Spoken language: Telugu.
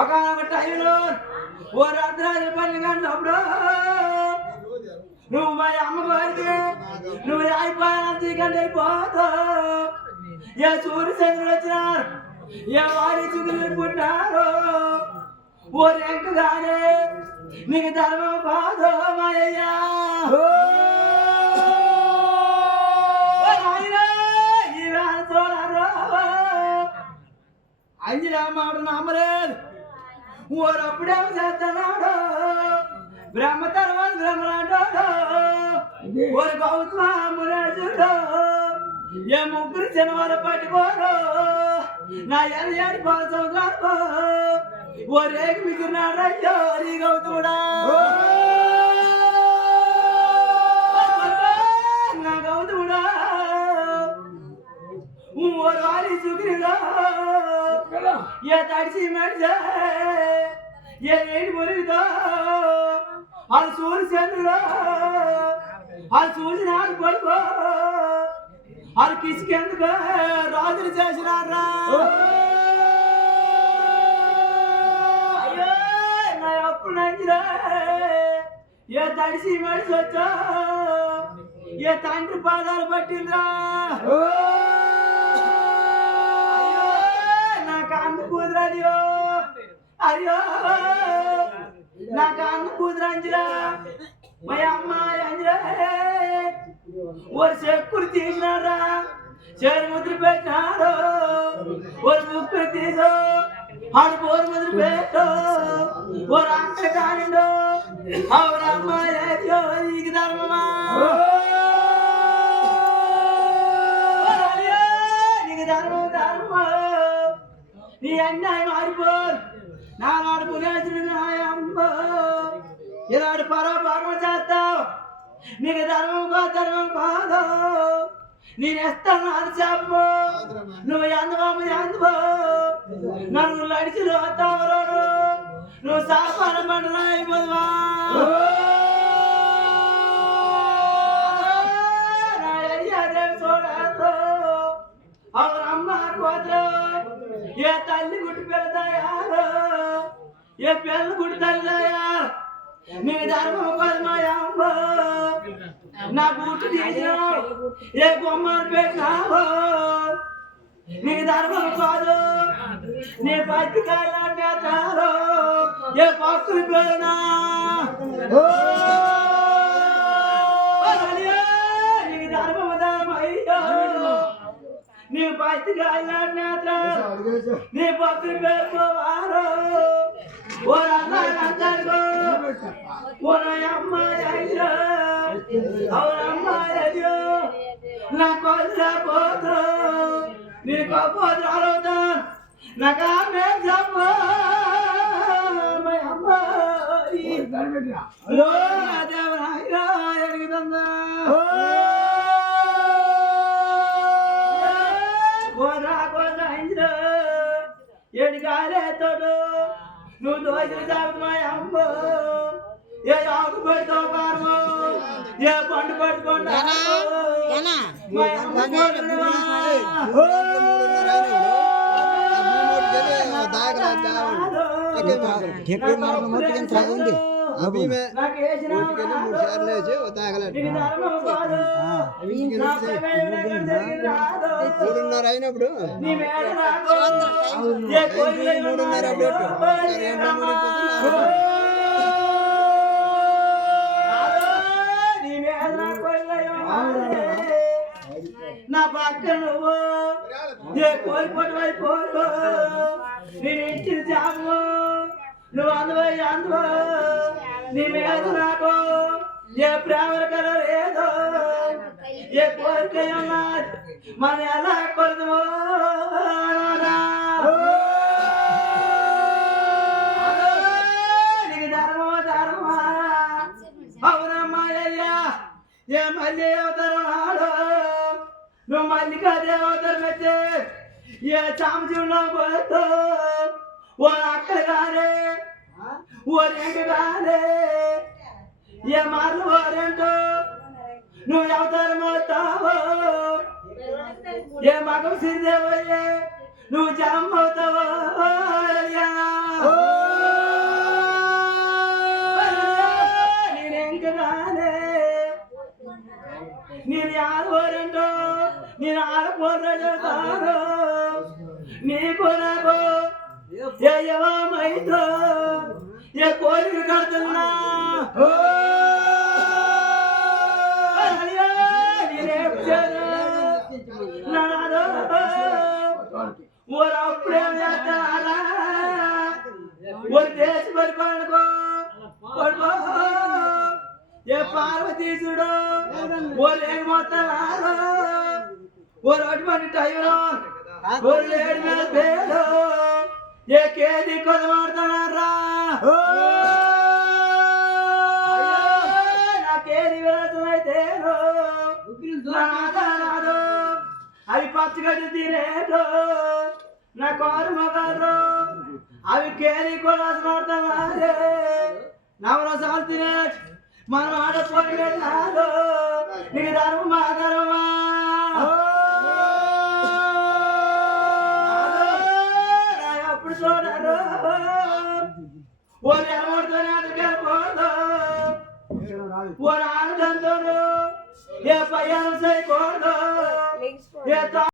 ఒక టైంలో ఓ రాత్రి 12 గంటలప్పుడు నువ్వు మా అమ్మగారికి నువ్వు అయిపోయిన గంట అయిపోతావు. ఏ సూర్యచంద్రుడు వచ్చినారు, ఏ వారి చుగులు పుట్టినారు. ఓ రెంకుగానే నీకు ధర్మం కాదు మాయ్యా. అంజరామాడు నమ్మలేదు, ఊరప్పుడేమో చేస్తున్నాడు. బ్రహ్మ తర్వాత బ్రహ్మలాంటాడు, ఊరు గౌతముడు. ఏ ముగ్గురు చిన్నవారు పట్టుకోరు నా ఏడు 10 సంవత్సరాలు. ఓ రేగి మిగిలినాడు అయ్యో నీ గౌతముడా. నా గౌతముడా ఓ వారి సుగ్రీలో ఏ తడిసి మడిసే ఏ నీటి మురిగితో అది చూసి చంద్రులో అది చూసి నాకు కొడుకో అది కిసికెందుకు రాజులు చేసినారా. అయ్యో నా అప్పుడు నంజిరా ఏ తడిసి మడిసి వచ్చా ఏ తండ్రి పాదాలు పట్టిందిరా. కూతురయ్యో అయ్యో నాకు అన్న కూతురు అంజరా. మా అమ్మాయి అంజరా ఓ చెక్కులు తీసినారా, చేరు ముద్ర పెట్టినాడు. ఓ ముక్కులు తీసు ఆడు పోరు ముద్ర పెట్టు. ఓ అక్క కానిండు అవును అమ్మాయి అయ్యో నీకు ధర్మమా. నీకు ధర్మం ధర్మం నీ అన్యాయం మారిపోరు. నాడు పులేసుడు నాయమ్మ ఇలాంటి పరోపకారం చేస్తావు. నీకు ధర్మం కాదు నేను ఇస్తాను అని చెప్పు. నువ్వు ఎందుబో నన్ను నడిచి రోతావు. నువ్వు సాపాన పండుగ అయిపోదువా. చూడదు అవును అమ్మ కోతలు ఏ తల్లి గుడి పెడతాయారు, ఏ పిల్ల గుడి తల్లియారు. నీకు ధర్మం కాదు మా అమ్మ. నా గుట్టు తీసినావు ఏ బొమ్మను పెట్టినావు. నీకు ధర్మం కాదు నీ పత్తి కాయలు ఏ పక్కులు పేరునా. నీకు ధర్మం అయ్యో నీ పత్తి కాయలు నీ పక్కన పేరుకోవారు. ఓ అన్నాడు ఓ అమ్మాయి అవునమ్మాయి నా కొద్దిగా పోతు నీ గొప్ప అడుగుతా నాకు ఆమె చెప్ప అమ్మాయి దేవరాయిరా ఎడుగుతుందా. ఎడిగాలే తోడు నువ్వు దోషులు చాపు మా అమ్మ. ఏ ఆకు పెడతావు కారు ఏ పండు పట్టుకోండి మూడున్నర అయినప్పుడు 3:30 అప్డేట్ నా పక్క నువ్వు ఏ కోల్పోటు అయిపోదు. నేను ఇచ్చిన జాబు నువ్వు అందువో నీ మీద నాకు ఏ ప్రేమల కల లేదు, ఏ కోరిక మన ఎలా కొలుదువో. నీకు ధర్మమా అవునమ్మాయ్యా. ఏ మళ్ళీ అవతారం నాడు నువ్వు మళ్ళీ కాదే అవతారం వచ్చే ఏ చామచి ఉన్నావు పోతూ. ఓ అక్కడ కాదే ఓ రెండు కాదే ఏ మార్లు ఓ రెండు నువ్వు అవతారం అవుతావు. ఏ మగం సిరిదేవయ్యే నువ్వు జమ్మవుతావో నేనెంకగానే నేను ఆడబోరంటో నేను ఆడపోరాడు నీకు నాకు ఏమైతో ఏ కోరిక కడుతున్నా అప్పుడే ஒரு దేశ పరిపాలనకో ఏ పార్వతీశుడు ఓ లేని మొత్తారు ఓ అటువంటి టైంలో ఓ లేడి మీద పేరు ఏ కేది కొలమాడుతున్నారా నాకేది విలాసమైతే నాదు అవి పచ్చగడ్డి తినేటో నా కారు మగారు అవి కేరి కొలాస మాడుతున్నారే నవరసాలు తినేట్ మనం ఆడపోయినాడు నీకు ధర్మమా ధర్మమా అప్పుడు చూడరు ఓ ఎలమడుతోనే అదికెళ్ళకూడదు ఓ ఆనందంతో ఏ పయ్యాను చేయకూడదు ఏ